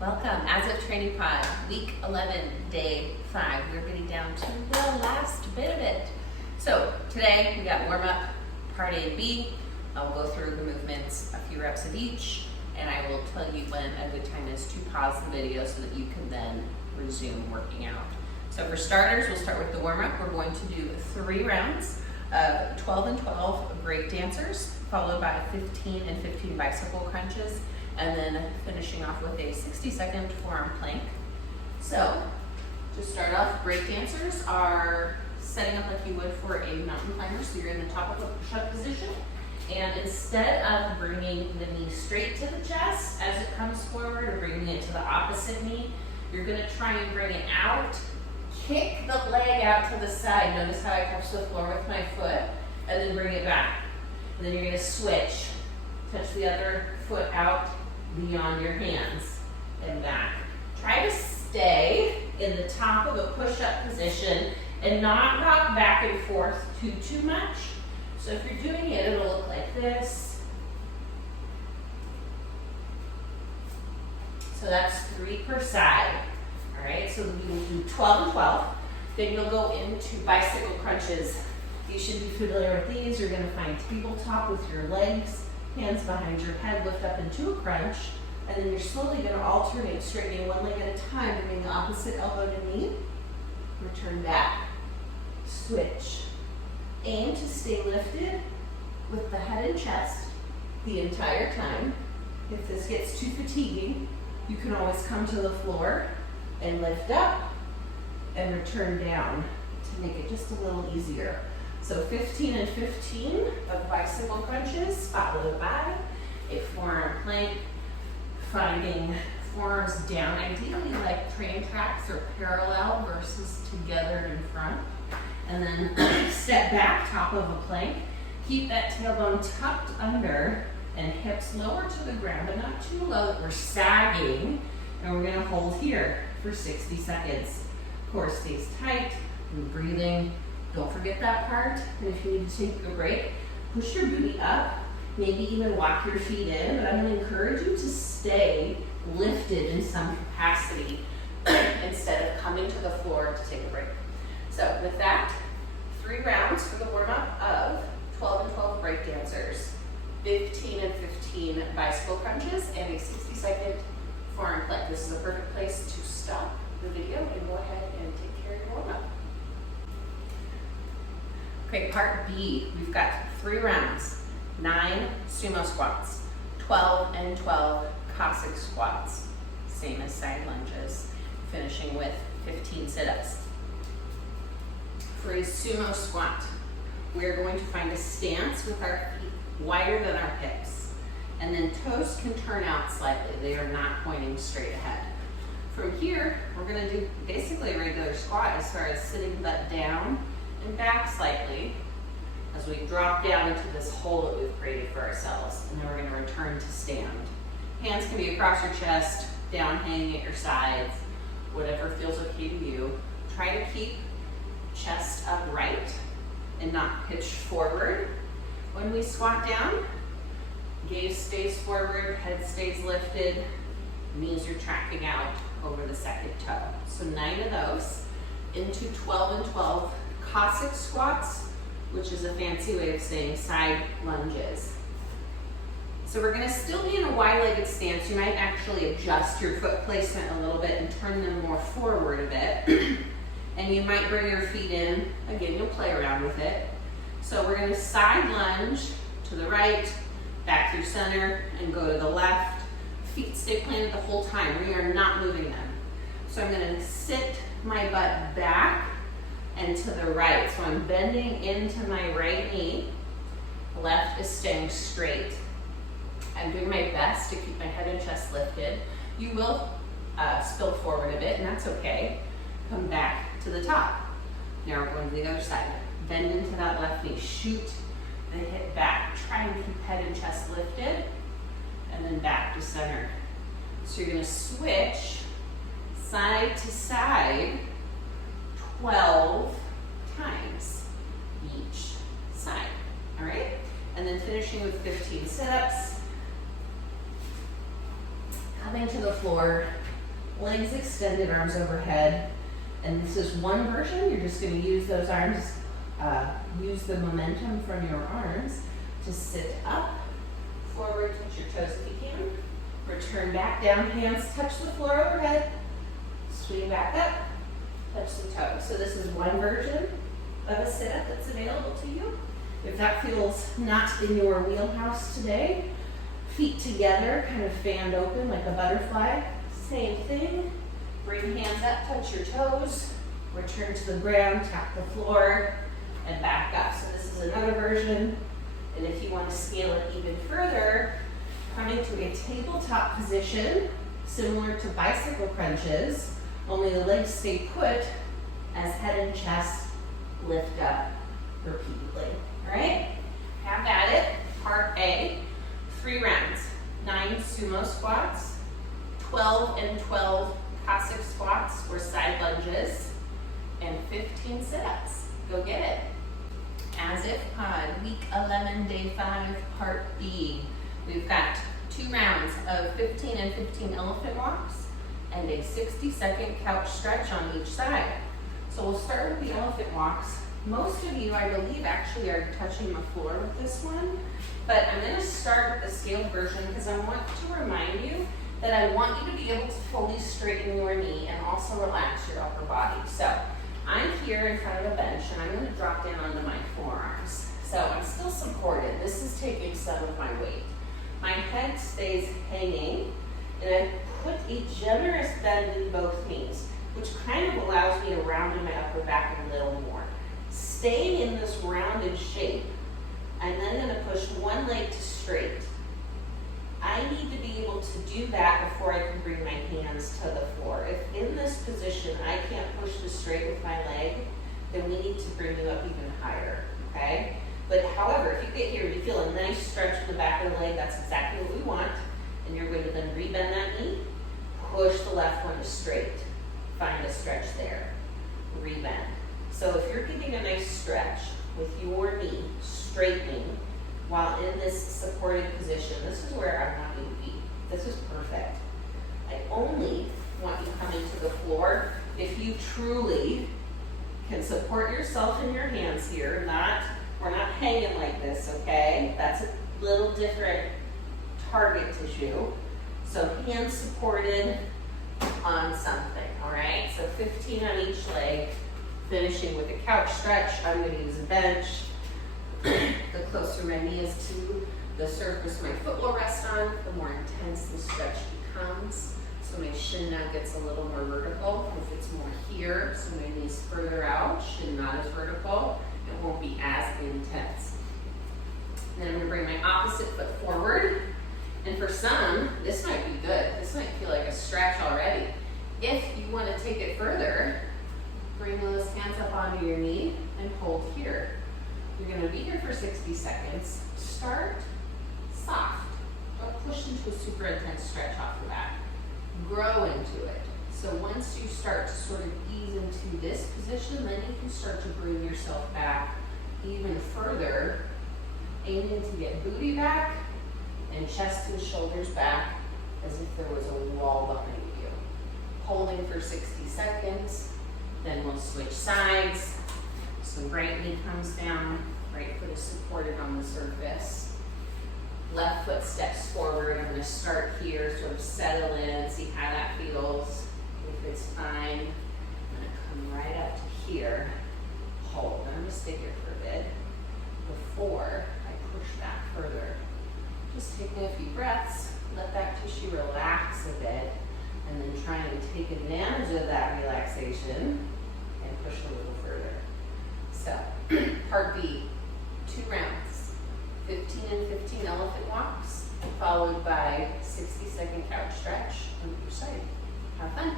Welcome, As If Training Pod, week 11, day 5. We're getting down to the last bit of it. So today we got warm up, part A and B. I'll go through the movements, a few reps of each, and I will tell you when a good time is to pause the video so that you can then resume working out. So for starters, we'll start with the warm up. We're going to do 3 rounds of 12 and 12 break dancers, followed by 15 and 15 bicycle crunches, and then finishing off with a 60-second forearm plank. So to start off, break dancers are setting up like you would for a mountain climber. So you're in the top of a push-up position, and instead of bringing the knee straight to the chest as it comes forward or bringing it to the opposite knee, you're gonna try and bring it out, kick the leg out to the side. Notice how I touch the floor with my foot, and then bring it back. And then you're gonna switch, touch the other foot out beyond your hands and back. Try to stay in the top of a push-up position and not rock back and forth too much. So if you're doing it, it'll look like this. So that's 3 per side. All right, so we will do 12 and 12. Then you'll go into bicycle crunches. You should be familiar with these. You're gonna find tabletop with your legs, hands behind your head, lift up into a crunch, and then you're slowly going to alternate, straightening one leg at a time, bringing the opposite elbow to knee, return back, switch. Aim to stay lifted with the head and chest the entire time. If this gets too fatiguing, you can always come to the floor and lift up and return down to make it just a little easier. So 15 and 15 of bicycle crunches, followed by a forearm plank, finding forearms down, ideally like train tracks or parallel versus together in front. And then step back, top of a plank. Keep that tailbone tucked under and hips lower to the ground, but not too low that we're sagging. And we're gonna hold here for 60 seconds. Core stays tight and breathing. Don't forget that part. And if you need to take a break, push your booty up, maybe even walk your feet in, but I'm going to encourage you to stay lifted in some capacity instead of coming to the floor to take a break. So with that, 3 rounds for the warm-up of 12 and 12 break dancers, 15 and 15 bicycle crunches, and a 60-second forearm plank. This is a perfect place to stop the video and go ahead and take care of your warm-up. Okay, part B, we've got 3 rounds, 9 sumo squats, 12 and 12 Cossack squats, same as side lunges, finishing with 15 sit-ups. For a sumo squat, we're going to find a stance with our feet wider than our hips, and then toes can turn out slightly. They are not pointing straight ahead. From here, we're gonna do basically a regular squat as far as sitting butt down and back slightly as we drop down into this hole that we've created for ourselves, and then we're going to return to stand. Hands can be across your chest, down hanging at your sides, whatever feels okay to you. Try to keep chest upright and not pitch forward. When we squat down, gaze stays forward, head stays lifted, means you're tracking out over the second toe. So 9 of those into 12 and 12 Cossack squats, which is a fancy way of saying side lunges. So we're gonna still be in a wide-legged stance. You might actually adjust your foot placement a little bit and turn them more forward a bit. And you might bring your feet in. Again, you'll play around with it. So we're gonna side lunge to the right, back through center, and go to the left. Feet stay planted the whole time. We are not moving them. So I'm gonna sit my butt back and to the right. So I'm bending into my right knee. Left is staying straight. I'm doing my best to keep my head and chest lifted. You will spill forward a bit, and that's okay. Come back to the top. Now we're going to the other side. Bend into that left knee. Shoot the hip back. Try and keep head and chest lifted, and then back to center. So you're going to switch side to side 12 times each side, all right? And then finishing with 15 sit-ups. Coming to the floor, legs extended, arms overhead. And this is one version. You're just going to use those arms, use the momentum from your arms to sit up, forward, touch your toes if you can. Return back down, hands touch the floor overhead. Swing back up, touch the toes. So this is one version of a sit-up that's available to you. If that feels not in your wheelhouse today, feet together, kind of fanned open like a butterfly. Same thing. Bring hands up, touch your toes, return to the ground, tap the floor, and back up. So this is another version. And if you want to scale it even further, coming to a tabletop position, similar to bicycle crunches, only the legs stay put as head and chest lift up repeatedly. All right? Have at it. Part A, 3 rounds. 9 sumo squats, 12 and 12 Cossack squats or side lunges, and 15 sit-ups. Go get it. As if pod, week 11, day 5, part B. We've got 2 rounds of 15 and 15 elephant walks and a 60-second couch stretch on each side. So we'll start with the elephant walks. Most of you, I believe, actually are touching the floor with this one, but I'm going to start with the scaled version because I want to remind you that I want you to be able to fully straighten your knee and also relax your upper body. So I'm here in front of a bench and I'm going to drop down onto my forearms. So I'm still supported. This is taking some of my weight. My head stays hanging and I put a generous bend in both knees, which kind of allows me to round in my upper back a little more. Staying in this rounded shape, I'm then going to push one leg to straight. I need to be able to do that before I can bring my hands to the floor. If in this position I can't push this straight with my leg, then we need to bring you up even higher, okay? But however, if you get here and you feel a nice stretch in the back of the leg, that's exactly what we want. And you're going to then rebend that knee, push the left one to straight. Find a stretch there, rebend. So if you're getting a nice stretch with your knee straightening, while in this supported position, this is where I want you to be. This is perfect. I only want you coming to the floor if you truly can support yourself in your hands here. We're not hanging like this, okay? That's a little different target tissue. So hands supported on something, all right? So 15 on each leg, finishing with a couch stretch. I'm gonna use a bench. The closer my knee is to the surface my foot will rest on, the more intense the stretch becomes. So my shin now gets a little more vertical. If it's more here, so my knee's further out, shin not as vertical, it won't be as intense. Then I'm gonna bring my opposite foot forward. And for some, this might be good. This might feel like a stretch already. If you wanna take it further, bring those hands up onto your knee and hold here. You're going to be here for 60 seconds. Start soft. Don't push into a super intense stretch off the bat. Grow into it. So once you start to sort of ease into this position, then you can start to bring yourself back even further, aiming to get booty back and chest and shoulders back as if there was a wall behind you. Holding for 60 seconds, then we'll switch sides. So right knee comes down, right foot is supported on the surface. Left foot steps forward. I'm going to start here, sort of settle in, see how that feels. If it's fine, I'm going to come right up to here, hold. I'm going to stick it for a bit before I push back further. Just taking a few breaths, let that tissue relax a bit, and then try and take advantage of that relaxation and push a little further. So, part B, 2 rounds, 15 and 15 elephant walks, followed by 60-second couch stretch on each side. Have fun.